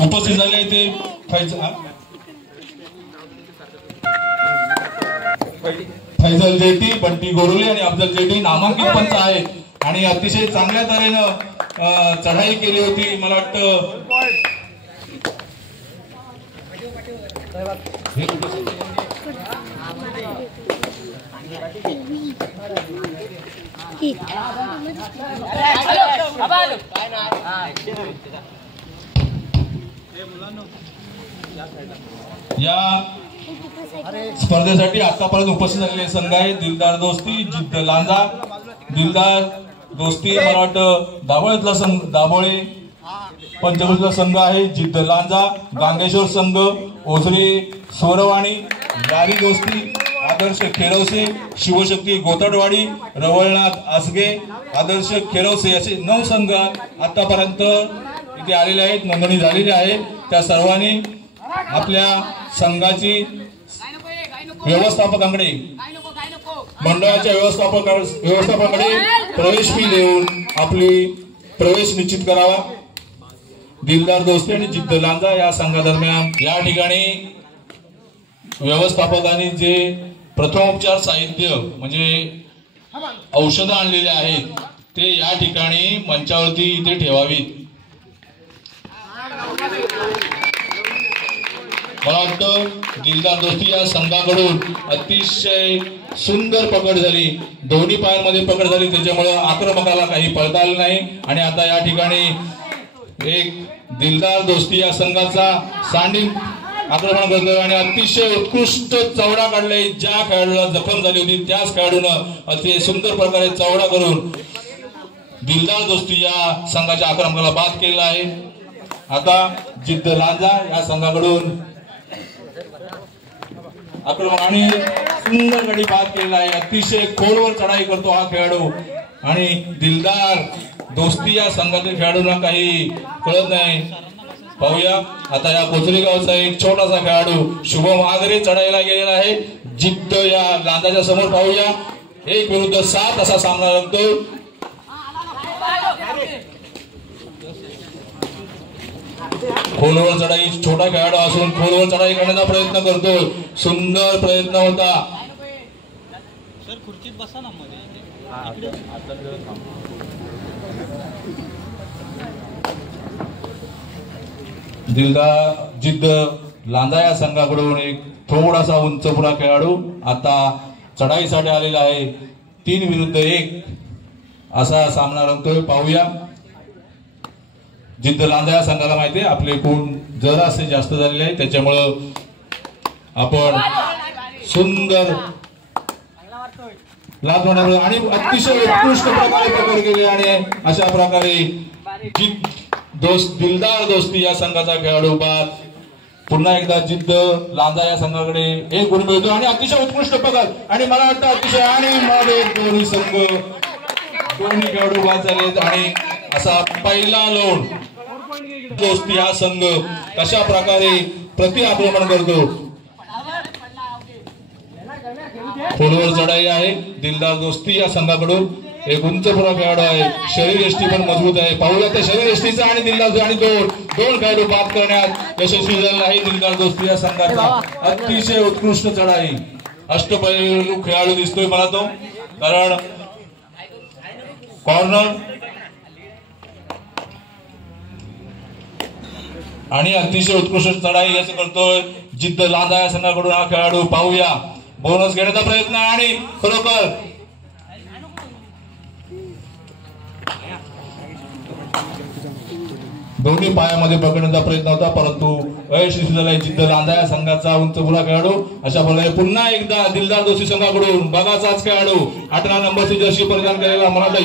उपस्थित झाले ते फैजल जेटी, बंटी गोरुले आणि अफजल जेटी नामांकित पंच आहेत आणि अतिशय चांगल्या तऱ्हेनं चढाई केली होती. मला वाटतं या स्पर्धेसाठी आतापर्यंत उपस्थित झालेले संघ आहेत दिलदार दोस्ती, जिद्द लांजा. दिलदार दोस्ती मला वाटतं दाभोळेतला संघ, दाभोळे पंचकृषीचा संघ आहे. जिद्द लांजा गांगेश्वर संघ, ओझरी सोरवाणी, यारी दोस्ती आदर्श खेरवसे, शिवशक्ती गोतडवाडी, रवळनाथ आसगे, आदर्श खेरवसे असे 9 संघ आतापर्यंत इथे आलेले आहेत, नोंदणी झालेली आहे. त्या सर्वांनी आपल्या संघाची व्यवस्थापकांकडे, मंडळाच्या व्यवस्थापकांकडे प्रवेश फी देऊन आपली प्रवेश निश्चित करावा. दिलदार दोस्ती आणि जिद्द लांजा या संघादरम्यान या ठिकाणी व्यवस्थापकांनी जे प्रथमोपचार साहित्य म्हणजे औषधं आणलेले आहेत ते या ठिकाणी मंचावरती इथे ठेवावी. मला वाटतं दिलदार दोस्ती या संघाकडून अतिशय सुंदर पकड झाली, दोन्ही पायांमध्ये पकड झाली, त्याच्यामुळे आक्रमकाला काही पळता आलं नाही. आणि आता या ठिकाणी एक दिलदार दोस्ती या संघाचा सांडी आक्रमण करतोय आणि अतिशय उत्कृष्ट चवडा काढलाय. ज्या खेळाडूला जखम झाली होती त्याच खेळाडूनं अतिशय सुंदर प्रकारे चवडा करून दिलदार दोस्ती या संघाच्या आक्रमकाला बाद केला आहे. आता जिद्द लांजा या संघाकडून आक्रमण आणि सुंदर गडी बाद केलेला आहे. अतिशय खोलवर चढाई करतो हा खेळाडू आणि दिलदार दोस्ती या संघातील खेळाडूंना काही कळत नाही. पाहूया आता या कोचरी गावचा एक छोटासा खेळाडू शुभम आगरे चढाईला गेलेला आहे. जिद्द या लांजाच्या समोर पाहूया 1 विरुद्ध 7 असा सामना रंगतो. खोलवर चढाई, छोटा खेळाडू असून खोलवर चढाई करण्याचा प्रयत्न करतो. सुंदर प्रयत्न होता. सर खुर्चीत बसा ना मध्ये. दिलदार जिद्द लांजा या संघाकडून एक थोडासा उंचपुरा खेळाडू आता चढाईसाठी आलेला आहे. 3 विरुद्ध 1 असा सामना रंगतोय. पाहूया जिद्द लांजा या संघाला माहिती आहे आपले कोण जरासे जास्त झालेले आहे, त्याच्यामुळं आपण सुंदर लाभ आणि अतिशय उत्कृष्ट प्रकारे पकड केली आणि अशा प्रकारे दिलदार दोस्ती या संघाचा खेळाडू बाद. पुन्हा एकदा जिद्द लांजा या संघाकडे 1 गुण मिळतो आणि अतिशय उत्कृष्ट पकड आणि मला वाटतं अतिशय आणि मध्ये दोन्ही संघ दोन्ही खेळाडू बाद झालेत आणि असा पहिला लोड दोस्ती हा संघ कशा प्रकारे प्रति आक्रमण करतो. खोलवर चढाई आहे. दिलदार दोस्ती या संघाकडून एक उंचपुरा खेळाडू आहे, शरीर यष्टी पण मजबूत आहे. पाहूया त्या शरीर यष्टीचा आणि दिलदार आणि दोन खेळाडू बाद करण्यात यशस्वी झालेला आहे दिलदार दोस्ती या संघाचा. अतिशय उत्कृष्ट चढाई, अष्टपैलू खेळाडू दिसतोय मला तो, कारण कॉर्नर आणि अतिशय उत्कृष्ट चढाई याच करतोय जिद्द लांजा या संघाकडून हा खेळाडू. पाहूया बोनस घेण्याचा प्रयत्न आणि खरोखर दोन्ही पायामध्ये पकडण्याचा प्रयत्न होता परंतु अयशस्वी झालाय जिद्द लांजा या संघाचा उंचपुरा खेळाडू. अशा प्रकारे पुन्हा एकदा दिलदार दोस्ती संघाकडून बघाचाच खेळाडू 18 नंबरची जर्सी परिधान केलेला मला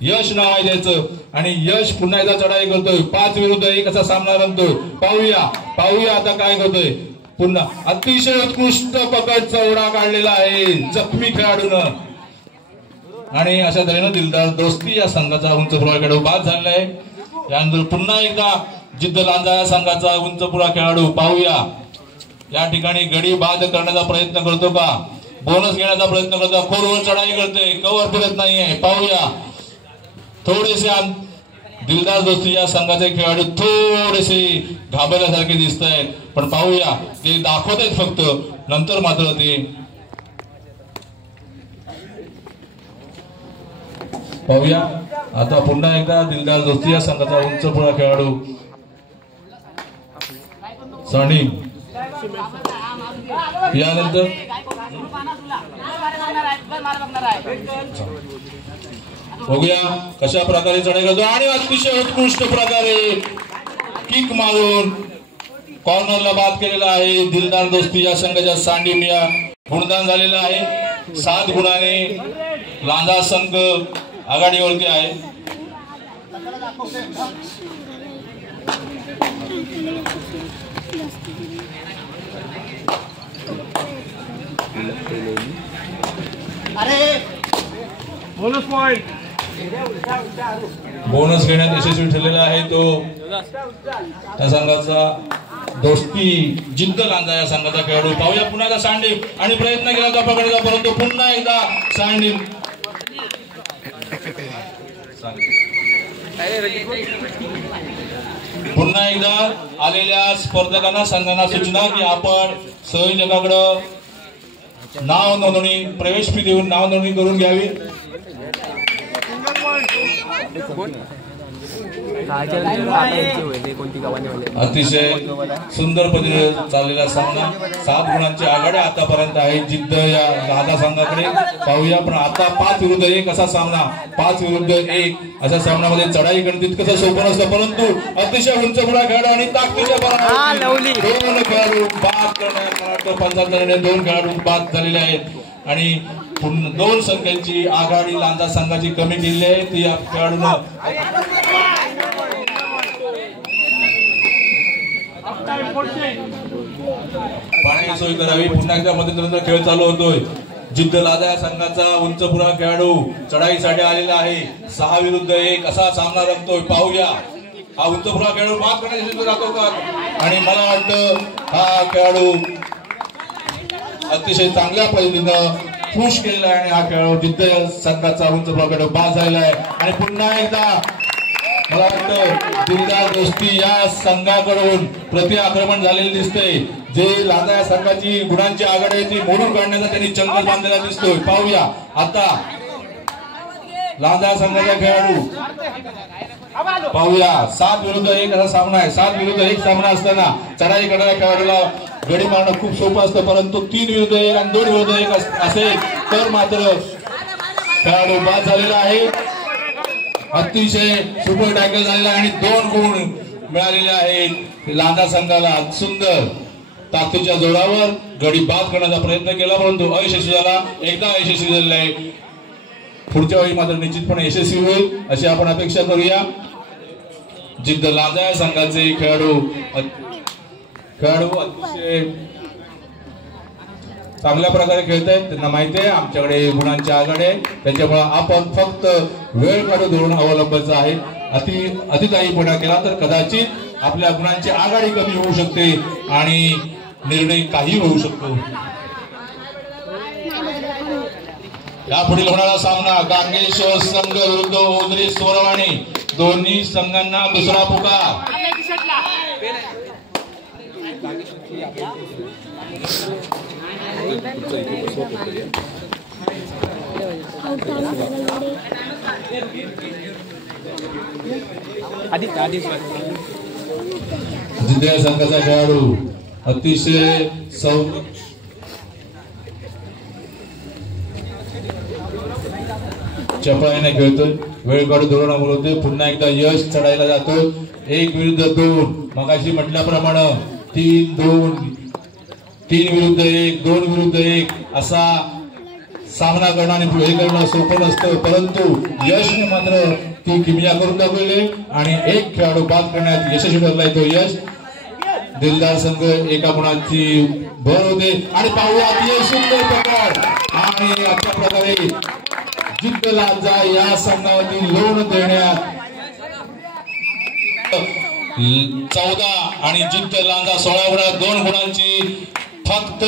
यश नाव आहे त्याचं आणि यश पुन्हा एकदा चढाई करतोय. 5 विरुद्ध 1 असा सामना रंगतोय. पाहूया आता काय करतोय. पुन्हा अतिशय उत्कृष्ट पकड चौडा काढलेला आहे जखमी खेळाडूनं आणि अशा तऱ्हेनं दिलदार दोस्ती या संघाचा उंचपुरा खेळाडू बाद झालेला आहे. यानंतर पुन्हा एकदा जिद्द लांजा या संघाचा उंचपुरा खेळाडू. पाहूया या ठिकाणी गडी बाद करण्याचा प्रयत्न करतो का, बोनस घेण्याचा प्रयत्न करतो, खोलवर चढाई करते, कव्हर फिरत नाहीये. पाहूया थोडेसे दिलदार दोस्ती या संघाचे खेळाडू थोडेसे घाबरल्यासारखे दिसत आहेत, पण पाहूया ते दाखवत आहेत फक्त, नंतर मात्र ते पाहूया। आता पुन्हा एकदा दिलदार दोस्ती या संघाचा उंच पुढा खेळाडू साणी, यानंतर बघूया कशा प्रकारे चढाई करतो आणि अतिशय उत्कृष्ट प्रकारे किक मारून कॉर्नरला बाद केलेला आहे। दिलदार दोस्ती या संघाच्या सांडीमिया गुणदान झालेला आहे। 7 गुणाने लांजा संघ आघाडीवरती आहे। बोनस घेण्यात यशस्वी ठरलेला आहे तो त्या संघाचा दोस्ती जिद्द लांजा या संघाचा खेळाडू। पाहूया पुन्हा एकदा सांडी आणि प्रयत्न केला तो पकडण्याचा, परंतु पुन्हा एकदा सांडी पुन्हा एकदा आलेल्या स्पर्धकांना संघांना सूचना की आपण संयोजकाकडे नाव नोंदणी प्रवेश फी देऊन नाव नोंदणी करून घ्यावी। अतिशय सुंदर पद्धतीने चाललेला सामना, 7 गुणांची आघाडी आतापर्यंत आहे जिद्द या लांजा संघाकडे। पाहूया पण आता 5 विरुद्ध 1 असा सामना, 5 विरुद्ध 1 अशा सामन्यामध्ये चढाई करणं तितकंसं सोपं नसतं, परंतु अतिशय उंच पुढा खेळाडू आणि ताकदीच्या बरोबर 2 खेळाडू बाद करण्यात 2 खेळाडू बाद झालेले आहेत आणि 2 संख्यांची आघाडी लांजा संघाची कमी केली आहे। ती या खेळाडूंना पाण्याची सोय करावी। पुन्हा एकदा मध्यंतराचा खेळ चालू होतोय। जिद्द लांजा या संघाचा उंच पुरा खेळाडू चढाईसाठी आलेला आहे। 6 विरुद्ध 1 असा सामना रंगतोय। पाहूया हा उंच पुरा खेळाडू बाद करण्यासाठी जातो का, आणि मला वाटतं हा खेळाडू अतिशय चांगल्या पद्धतीनं पुश केलेला आहे आणि हा खेळाडू जिद्द संघाचा उंच पुरा खेळाडू बाद झालेला आहे। आणि पुन्हा एकदा मला वाटतं दिलदार दोस्ती या संघाकडून प्रति आक्रमण झालेले दिसते। जे लांजा या संघाची गुणांची आघाडी आहे ती मोडून काढण्याचा त्यांनी चंगल बांधलेला दिसतोय। पाहूया आता लांजा संघाचा खेळाडू, पाहूया 7 विरुद्ध 1 असा सामना आहे। 7 विरुद्ध 1 सामना असताना चढाई करणाऱ्या खेळाडूला गडी मारणं खूप सोपं असतं, परंतु 3 विरुद्ध 1 आणि 2 विरुद्ध 1 असेल तर मात्र खेळाडू बाद झालेला आहे। अतिशय सुपर टॅकल झालेला आणि 2 गुण मिळालेले आहेत लांजा संघाला। सुंदर ताकदीच्या जोरावर गडी बाद करण्याचा प्रयत्न केला, परंतु अयशस्वी झाला। एकदा यशस्वी झालेला आहे, पुढच्या वेळी मात्र निश्चितपणे यशस्वी होईल अशी आपण अपेक्षा करूया। जिद्द लांजा संघाचे खेळाडू अतिशय चांगल्या प्रकारे खेळत आहेत। त्यांना माहिती आहे आमच्याकडे गुणांची आघाडी आहे, त्याच्यामुळे आपण फक्त वेळ काढून धोरण अवलंबायचं आहे। अतिताईपणा केला तर कदाचित आपल्या गुणांची आघाडी कमी होऊ शकते आणि निर्णय काही होऊ शकतो। यापुढील होणारा सामना गांगेश्वर संघ विरुद्ध ओझरी सोरवाणी, दोन्ही संघांना दुसरा पुकार। जिद्द संघाचा खेळाडू अतिशय चपळाईने खेळतोय, वेळ काढून धोरण अवलंबतोय। पुन्हा एकदा यश चढायला जातो। 1 विरुद्ध 2 मगाशी म्हटल्याप्रमाणे 3 विरुद्ध 1 2 विरुद्ध 1 असा सामना करणं आणि पुढे करणं सोपं नसतं, परंतु यशने मात्र ती किमया करून दाखवली आणि 1 खेळाडू बाद करण्यात यशस्वी ठरलाय तो यश। दिलदार संघ एका गुणाची भर होते आणि पाहूया अतिशय सुंदर प्रकार आणि अशा प्रकारे जिद्द लांजा या संघावरती लोण देण्यात 14 आणि जिद्द लांजा 16 गुणात 2 गुणांची फक्त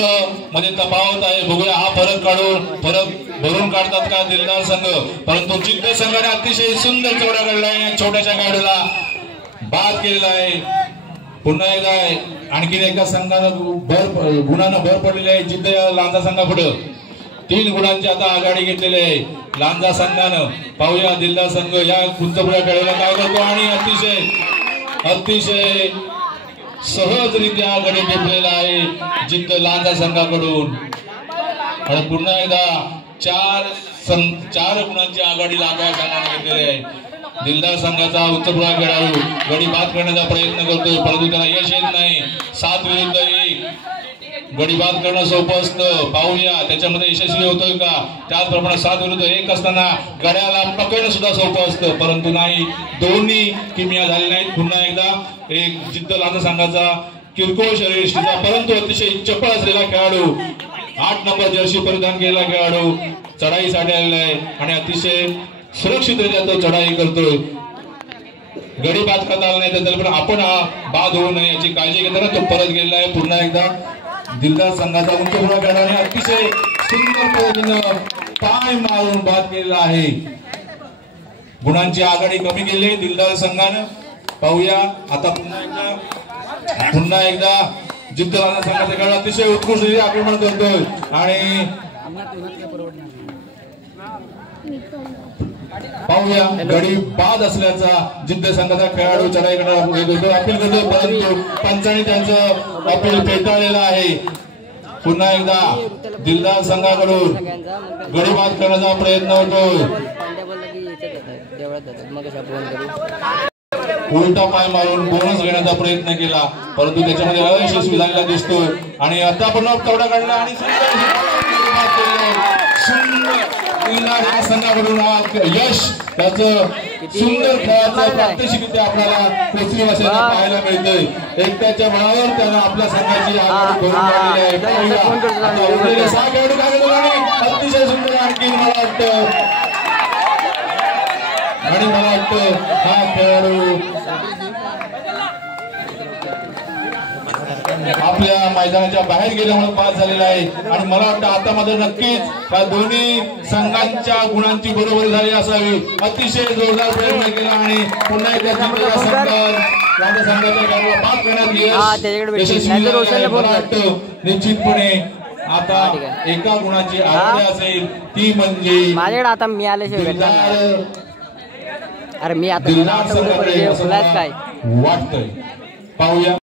मध्ये तफावत आहे. बघूया हा फरक भरून काढतात का दिलदार संघ. परंतु जिद्द संघाने अतिशय सुंदर चौडा काढलाय. या छोट्याशा खेळाडूला बाद केलेला आहे. पुन्हा एकदा आणखीन एका संघानं गुणानं भर पडलेली आहे जिद्द या लांजा संघापुढे. 3 गुणांची आता आघाडी घेतलेली आहे लांजा संघानं. पाहूया दिलदार संघ या कुंचपुऱ्या खेळायला काय करतो आणि अतिशय सहजरित्या गडी टेपलेला आहे जिद्द लांजा संघाकडून. आणि पुन्हा एकदा 4 गुणांची आघाडी लांजा संघाने घेतलेली आहे. दिलदार संघाचा उंचपुरा खेळाडू गडी बाद करण्याचा प्रयत्न करतोय परंतु त्याला यश येत नाही. 7 विरुद्ध 1 गडी बाद करणं सोपं असतं. पाहूया त्याच्यामध्ये यशस्वी होतोय का. त्याचप्रमाणे 7 विरुद्ध 1 असताना गड्याला पकडणं सुद्धा सोपं असतं परंतु नाही. दोन्ही किमया झाले नाहीत. पुन्हा एकदा एक जिद्द लांजा संघाचा किरकोळ शरीरयष्टीचा परंतु अतिशय चपळ असलेला खेळाडू 8 नंबर जर्सी परिधान केलेला खेळाडू चढाईसाठी आलेला आहे आणि अतिशय सुरक्षितरित्या तो चढाई करतोय. गडी बाद करता आला नाही तर पण आपण हा बाद होऊ नये याची काळजी घेताना तो परत गेलेला आहे. पुन्हा एकदा दिलदार संघाचा उंचपुरा खेळाडूने अतिशय सुंदर पद्धतीनं पाय मारून बाद केलेला आहे. गुणांची आघाडी कमी केली दिलदार संघानं. पाहूया आता पुन्हा एकदा जिद्द लांजा संघाचा खेळाडू अतिशय उत्कृष्ट आक्रमण करतोय आणि पाहूया गडी बाद असल्याचा जिद्द संघाचा खेळाडू चढाईकडे अपील करतो परंतु पंचांनी त्यांचं अपील फेटाळलेलं आहे. पुन्हा एकदा दिलदार संघाकडून गडी बाद करण्याचा प्रयत्न होतोय. उलटा पाय मारून बोनस घेण्याचा प्रयत्न केला परंतु त्याच्यामध्ये अयशस्वी झालेला दिसतोय आणि आता पण तेवढा काढला आणि सुंदर संघाकडून यश त्याचं सुंदर खेळाचं प्रात्यक्षिक आपल्याला कोचरी भाषेला पाहायला मिळतंय. एकट्याच्या बळावर त्यानं आपल्या संघाची आघाडी भरून काढलेली आहे. उरलेले 6 खेळाडू अतिशय सुंदर आणखी मला वाटतं हा खेळाडू आपल्या मैदानाच्या बाहेर गेल्यामुळे बाद झालेला आहे आणि मला वाटतं आता मात्र नक्कीच या दोन्ही संघांच्या गुणांची बरोबरी झाली असावी. अतिशय जोरदार प्रयत्न केला आणि पुन्हा एकदा संघाच्या खेळाडूला बाद करण्यात यशस्वी मला वाटतं. निश्चितपणे आता एका गुणाची आघाडी असेल ती म्हणजे माझ्याकडे आता मी आल्याशिवाय अरे मी आता काय वाटतंय. पाहूया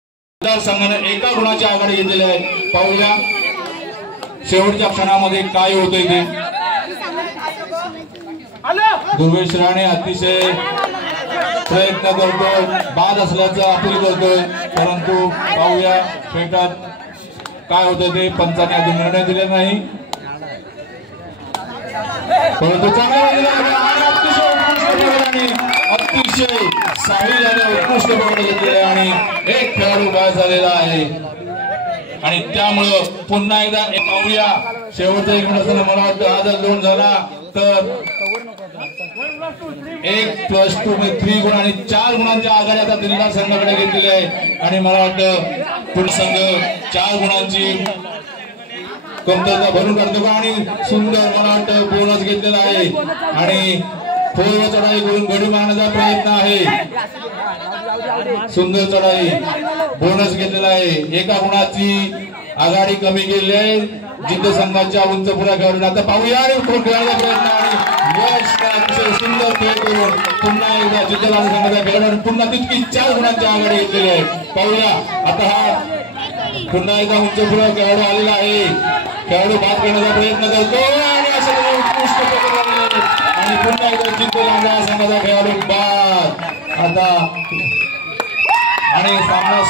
संघाने एका गुणाची आघाडी घेतलेली आहे. पाहूया शेवटच्या क्षणामध्ये काय होतंय ते. दुर्वेश राणे अतिशय प्रयत्न करतोय बाद असल्याचं अपील करतोय परंतु पाहूया फेटात काय होतं ते. पंचांनी अजून निर्णय दिले नाही परंतु अतिशय साहिल याने उत्कृष्ट पकडे घेतलेले आणि एक खेळाडू बाद झालेला आहे आणि त्यामुळं पुन्हा एकदा पाहूया शेवटचा 1 मिनिट असताना मला वाटतं हा जर 2 झाला तर 1+2 गुण आणि 4 गुणांची आघाडी आता दिलदार संघाकडे घेतलेली आहे आणि मला वाटतं पुढे संघ 4 गुणांची कमतरता भरून काढतो आणि सुंदर मला वाटतं बोनस घेतलेला आहे आणि पूर्व चढाई करून गडी मारण्याचा प्रयत्न आहे. सुंदर चढाई बोनस घेतलेला आहे. एका गुणाची आघाडी कमी केली आहे जिद्द संघाच्या उंचपुरा खेळाडूंना. आता पाहूया आणि खेळण्याचा प्रयत्न आणि यश सुंदर खेळ करून पुन्हा एकदा जिद्द लांजा संघाचा खेळाडू पुन्हा तितकी 4 गुणांची आघाडी घेतलेली आहे. पाहूया आता हा पुन्हा एकदा उंचपुरा खेळाडू आलेला आहे. खेळाडू बाद करण्याचा प्रयत्न करतो आणि असं उत्कृष्ट आणि पुन्हा एकदा जिद्द लांजा संघाचा खेळाडू बाद. आता आणि सामना